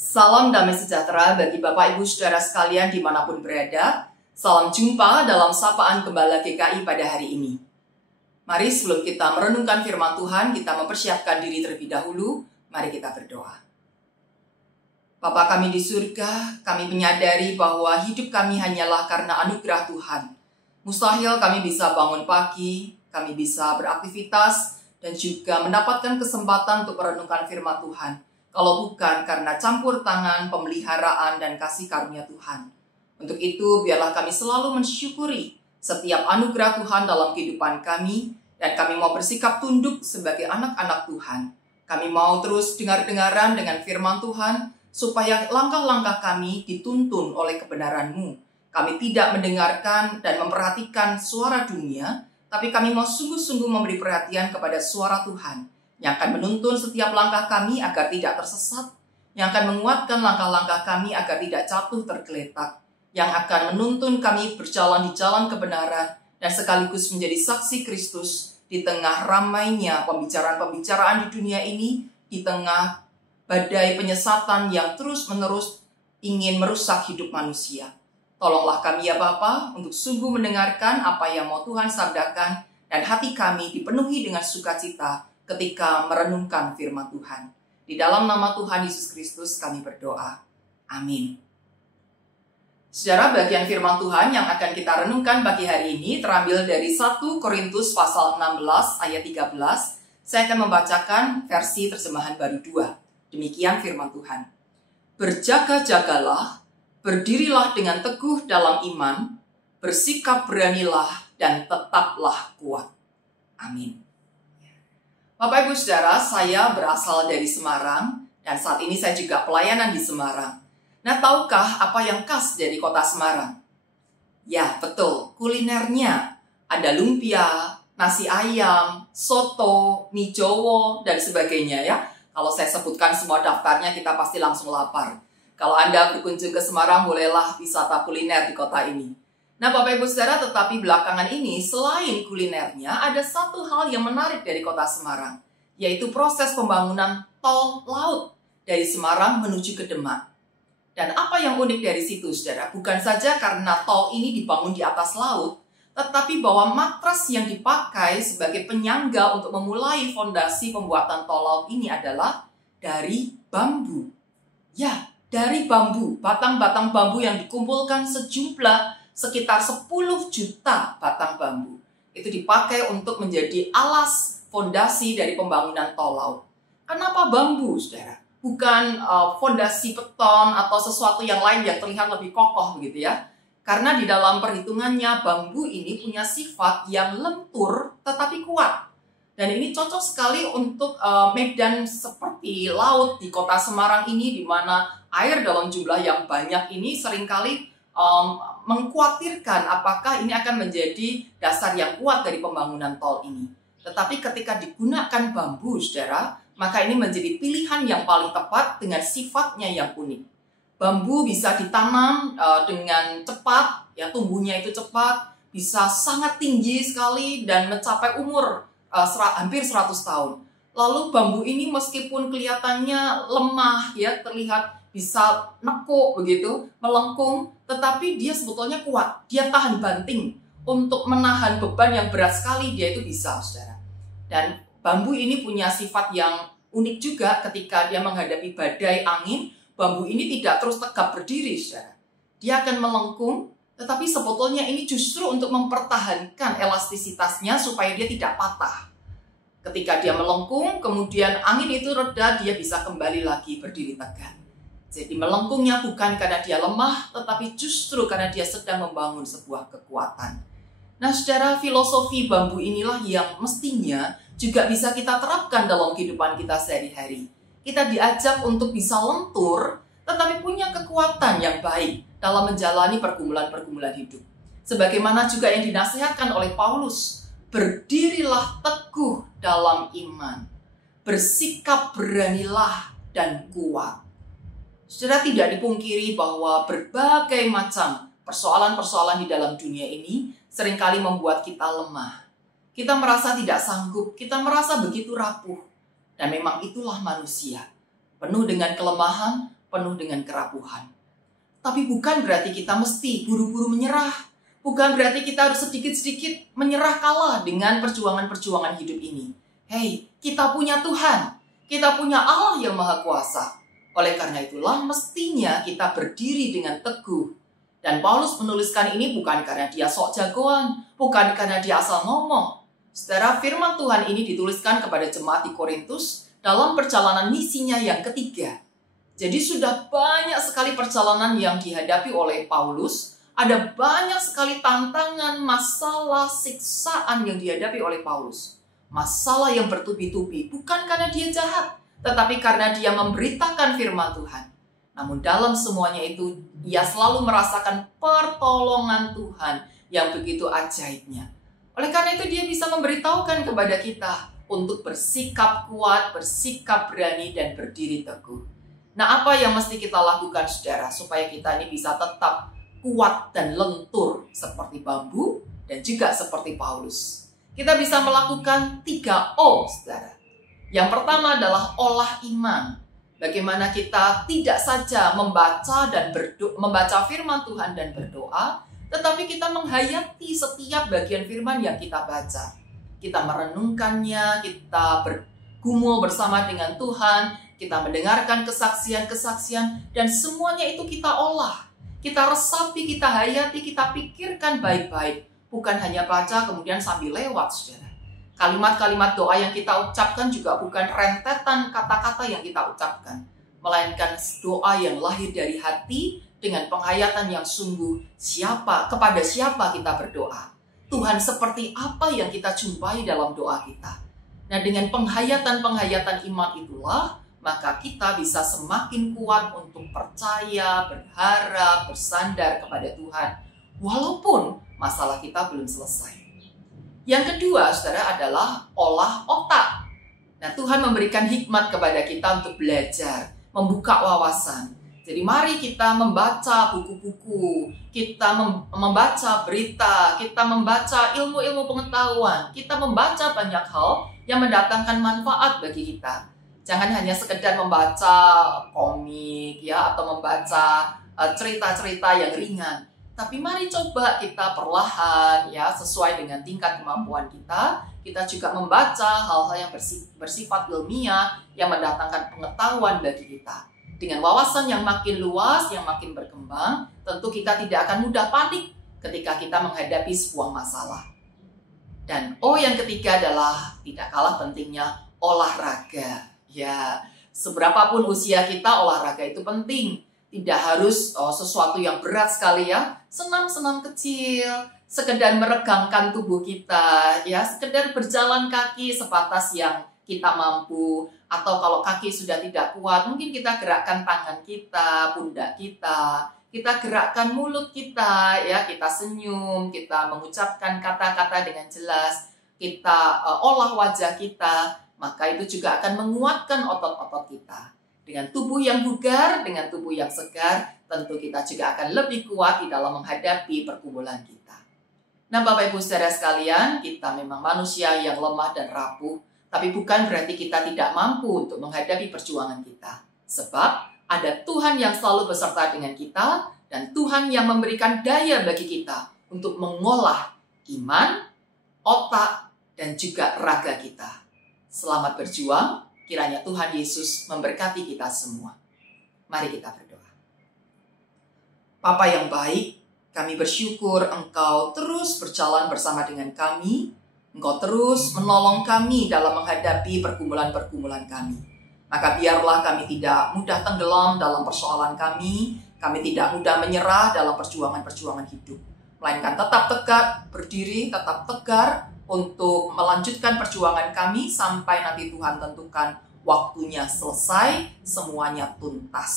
Salam damai sejahtera bagi Bapak Ibu Saudara sekalian dimanapun berada. Salam jumpa dalam Sapaan Gembala GKI pada hari ini. Mari sebelum kita merenungkan firman Tuhan, kita mempersiapkan diri terlebih dahulu. Mari kita berdoa. Bapa kami di surga, kami menyadari bahwa hidup kami hanyalah karena anugerah Tuhan. Mustahil kami bisa bangun pagi, kami bisa beraktivitas, dan juga mendapatkan kesempatan untuk merenungkan firman Tuhan. Kalau bukan karena campur tangan, pemeliharaan, dan kasih karunia Tuhan. Untuk itu, biarlah kami selalu mensyukuri setiap anugerah Tuhan dalam kehidupan kami, dan kami mau bersikap tunduk sebagai anak-anak Tuhan. Kami mau terus dengar-dengaran dengan firman Tuhan, supaya langkah-langkah kami dituntun oleh kebenaran-Mu. Kami tidak mendengarkan dan memperhatikan suara dunia, tapi kami mau sungguh-sungguh memberi perhatian kepada suara Tuhan, yang akan menuntun setiap langkah kami agar tidak tersesat, yang akan menguatkan langkah-langkah kami agar tidak jatuh tergeletak, yang akan menuntun kami berjalan di jalan kebenaran, dan sekaligus menjadi saksi Kristus di tengah ramainya pembicaraan-pembicaraan di dunia ini, di tengah badai penyesatan yang terus-menerus ingin merusak hidup manusia. Tolonglah kami ya Bapa untuk sungguh mendengarkan apa yang mau Tuhan sabdakan, dan hati kami dipenuhi dengan sukacita ketika merenungkan firman Tuhan. Di dalam nama Tuhan Yesus Kristus kami berdoa. Amin. Saudara, bagian firman Tuhan yang akan kita renungkan pagi hari ini terambil dari 1 Korintus pasal 16 ayat 13. Saya akan membacakan versi terjemahan baru 2. Demikian firman Tuhan. Berjaga-jagalah, berdirilah dengan teguh dalam iman, bersikap beranilah dan tetaplah kuat. Amin. Bapak Ibu Saudara, saya berasal dari Semarang dan saat ini saya juga pelayanan di Semarang. Nah, tahukah apa yang khas dari kota Semarang? Ya, betul, kulinernya. Ada lumpia, nasi ayam, soto, mie Jowo, dan sebagainya ya. Kalau saya sebutkan semua daftarnya, kita pasti langsung lapar. Kalau Anda berkunjung ke Semarang, bolehlah wisata kuliner di kota ini. Nah, Bapak Ibu Saudara, tetapi belakangan ini selain kulinernya, ada satu hal yang menarik dari kota Semarang, yaitu proses pembangunan tol laut dari Semarang menuju ke Demak. Dan apa yang unik dari situ, Saudara? Bukan saja karena tol ini dibangun di atas laut, tetapi bahwa matras yang dipakai sebagai penyangga untuk memulai fondasi pembuatan tol laut ini adalah dari bambu. Ya, dari bambu, batang-batang bambu yang dikumpulkan sekitar 10 juta batang bambu. Itu dipakai untuk menjadi alas fondasi dari pembangunan tol laut. Kenapa bambu, Saudara? Bukan fondasi beton atau sesuatu yang lain yang terlihat lebih kokoh begitu ya. Karena di dalam perhitungannya bambu ini punya sifat yang lentur tetapi kuat. Dan ini cocok sekali untuk medan seperti laut di kota Semarang ini, di mana air dalam jumlah yang banyak ini seringkali mengkhawatirkan apakah ini akan menjadi dasar yang kuat dari pembangunan tol ini. Tetapi ketika digunakan bambu, Saudara, maka ini menjadi pilihan yang paling tepat dengan sifatnya yang unik. Bambu bisa ditanam dengan cepat, ya tumbuhnya itu cepat, bisa sangat tinggi sekali dan mencapai umur hampir 100 tahun. Lalu bambu ini meskipun kelihatannya lemah, ya terlihat bisa nekuk begitu, melengkung, tetapi dia sebetulnya kuat. Dia tahan banting untuk menahan beban yang berat sekali, dia itu bisa, Saudara. Dan bambu ini punya sifat yang unik juga ketika dia menghadapi badai angin. Bambu ini tidak terus tegap berdiri, Saudara. Dia akan melengkung, tetapi sebetulnya ini justru untuk mempertahankan elastisitasnya supaya dia tidak patah. Ketika dia melengkung, kemudian angin itu reda, dia bisa kembali lagi berdiri tegak. Jadi melengkungnya bukan karena dia lemah, tetapi justru karena dia sedang membangun sebuah kekuatan. Nah, Saudara, filosofi bambu inilah yang mestinya juga bisa kita terapkan dalam kehidupan kita sehari-hari. Kita diajak untuk bisa lentur, tetapi punya kekuatan yang baik dalam menjalani pergumulan-pergumulan hidup. Sebagaimana juga yang dinasihatkan oleh Paulus, berdirilah teguh dalam iman, bersikap beranilah dan kuat. Saudara, tidak dipungkiri bahwa berbagai macam persoalan-persoalan di dalam dunia ini seringkali membuat kita lemah. Kita merasa tidak sanggup, kita merasa begitu rapuh. Dan memang itulah manusia. Penuh dengan kelemahan, penuh dengan kerapuhan. Tapi bukan berarti kita mesti buru-buru menyerah. Bukan berarti kita harus sedikit-sedikit menyerah kalah dengan perjuangan-perjuangan hidup ini. Hei, kita punya Tuhan. Kita punya Allah yang Maha Kuasa. Oleh karena itulah mestinya kita berdiri dengan teguh. Dan Paulus menuliskan ini bukan karena dia sok jagoan, bukan karena dia asal ngomong. Saudara, firman Tuhan ini dituliskan kepada jemaat di Korintus dalam perjalanan misinya yang ketiga. Jadi sudah banyak sekali perjalanan yang dihadapi oleh Paulus. Ada banyak sekali tantangan, masalah, siksaan yang dihadapi oleh Paulus. Masalah yang bertubi-tubi, bukan karena dia jahat, tetapi karena dia memberitakan firman Tuhan. Namun dalam semuanya itu, dia selalu merasakan pertolongan Tuhan yang begitu ajaibnya. Oleh karena itu dia bisa memberitahukan kepada kita untuk bersikap kuat, bersikap berani, dan berdiri teguh. Nah, apa yang mesti kita lakukan, saudara, supaya kita ini bisa tetap kuat dan lentur seperti bambu dan juga seperti Paulus? Kita bisa melakukan 3O, saudara. Yang pertama adalah olah iman. Bagaimana kita tidak saja membaca firman Tuhan dan berdoa, tetapi kita menghayati setiap bagian firman yang kita baca. Kita merenungkannya, kita bergumul bersama dengan Tuhan, kita mendengarkan kesaksian-kesaksian, dan semuanya itu kita olah. Kita resapi, kita hayati, kita pikirkan baik-baik. Bukan hanya baca kemudian sambil lewat, saudara. Kalimat-kalimat doa yang kita ucapkan juga bukan rentetan kata-kata yang kita ucapkan, melainkan doa yang lahir dari hati dengan penghayatan yang sungguh. Kepada siapa kita berdoa? Tuhan seperti apa yang kita jumpai dalam doa kita? Nah, dengan penghayatan-penghayatan iman itulah, maka kita bisa semakin kuat untuk percaya, berharap, bersandar kepada Tuhan, walaupun masalah kita belum selesai. Yang kedua, saudara, adalah olah otak. Nah, Tuhan memberikan hikmat kepada kita untuk belajar, membuka wawasan. Jadi mari kita membaca buku-buku, kita membaca berita, kita membaca ilmu-ilmu pengetahuan, kita membaca banyak hal yang mendatangkan manfaat bagi kita. Jangan hanya sekedar membaca komik ya, atau membaca cerita-cerita yang ringan. Tapi mari coba kita perlahan ya, sesuai dengan tingkat kemampuan kita. Kita juga membaca hal-hal yang bersifat ilmiah yang mendatangkan pengetahuan bagi kita. Dengan wawasan yang makin luas, yang makin berkembang, tentu kita tidak akan mudah panik ketika kita menghadapi sebuah masalah. Dan yang ketiga adalah tidak kalah pentingnya olahraga. Ya, seberapapun usia kita, olahraga itu penting. Tidak harus sesuatu yang berat sekali ya. Senam-senam kecil, sekedar meregangkan tubuh kita, ya, sekedar berjalan kaki sebatas yang kita mampu. Atau kalau kaki sudah tidak kuat, mungkin kita gerakkan tangan kita, pundak kita gerakkan mulut kita, ya, kita senyum, kita mengucapkan kata-kata dengan jelas, kita olah wajah kita, maka itu juga akan menguatkan otot-otot kita. Dengan tubuh yang bugar, dengan tubuh yang segar, tentu kita juga akan lebih kuat di dalam menghadapi pergumulan kita. Nah, Bapak Ibu Saudara sekalian, kita memang manusia yang lemah dan rapuh, tapi bukan berarti kita tidak mampu untuk menghadapi perjuangan kita. Sebab ada Tuhan yang selalu beserta dengan kita, dan Tuhan yang memberikan daya bagi kita untuk mengolah iman, otak, dan juga raga kita. Selamat berjuang. Kiranya Tuhan Yesus memberkati kita semua. Mari kita berdoa. Bapa yang baik, kami bersyukur Engkau terus berjalan bersama dengan kami. Engkau terus menolong kami dalam menghadapi pergumulan-pergumulan kami. Maka biarlah kami tidak mudah tenggelam dalam persoalan kami tidak mudah menyerah dalam perjuangan-perjuangan hidup. Melainkan tetap tegak, berdiri, tetap tegar, untuk melanjutkan perjuangan kami sampai nanti Tuhan tentukan waktunya selesai, semuanya tuntas.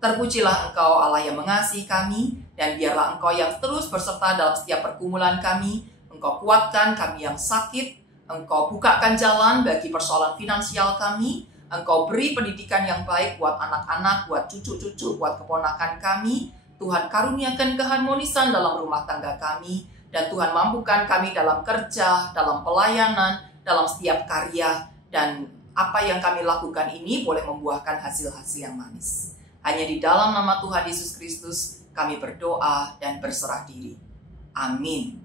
Terpujilah Engkau Allah yang mengasihi kami, dan biarlah Engkau yang terus berserta dalam setiap pergumulan kami. Engkau kuatkan kami yang sakit, Engkau bukakan jalan bagi persoalan finansial kami, Engkau beri pendidikan yang baik buat anak-anak, buat cucu-cucu, buat keponakan kami. Tuhan karuniakan keharmonisan dalam rumah tangga kami, dan Tuhan mampukan kami dalam kerja, dalam pelayanan, dalam setiap karya, dan apa yang kami lakukan ini boleh membuahkan hasil-hasil yang manis. Hanya di dalam nama Tuhan Yesus Kristus kami berdoa dan berserah diri. Amin.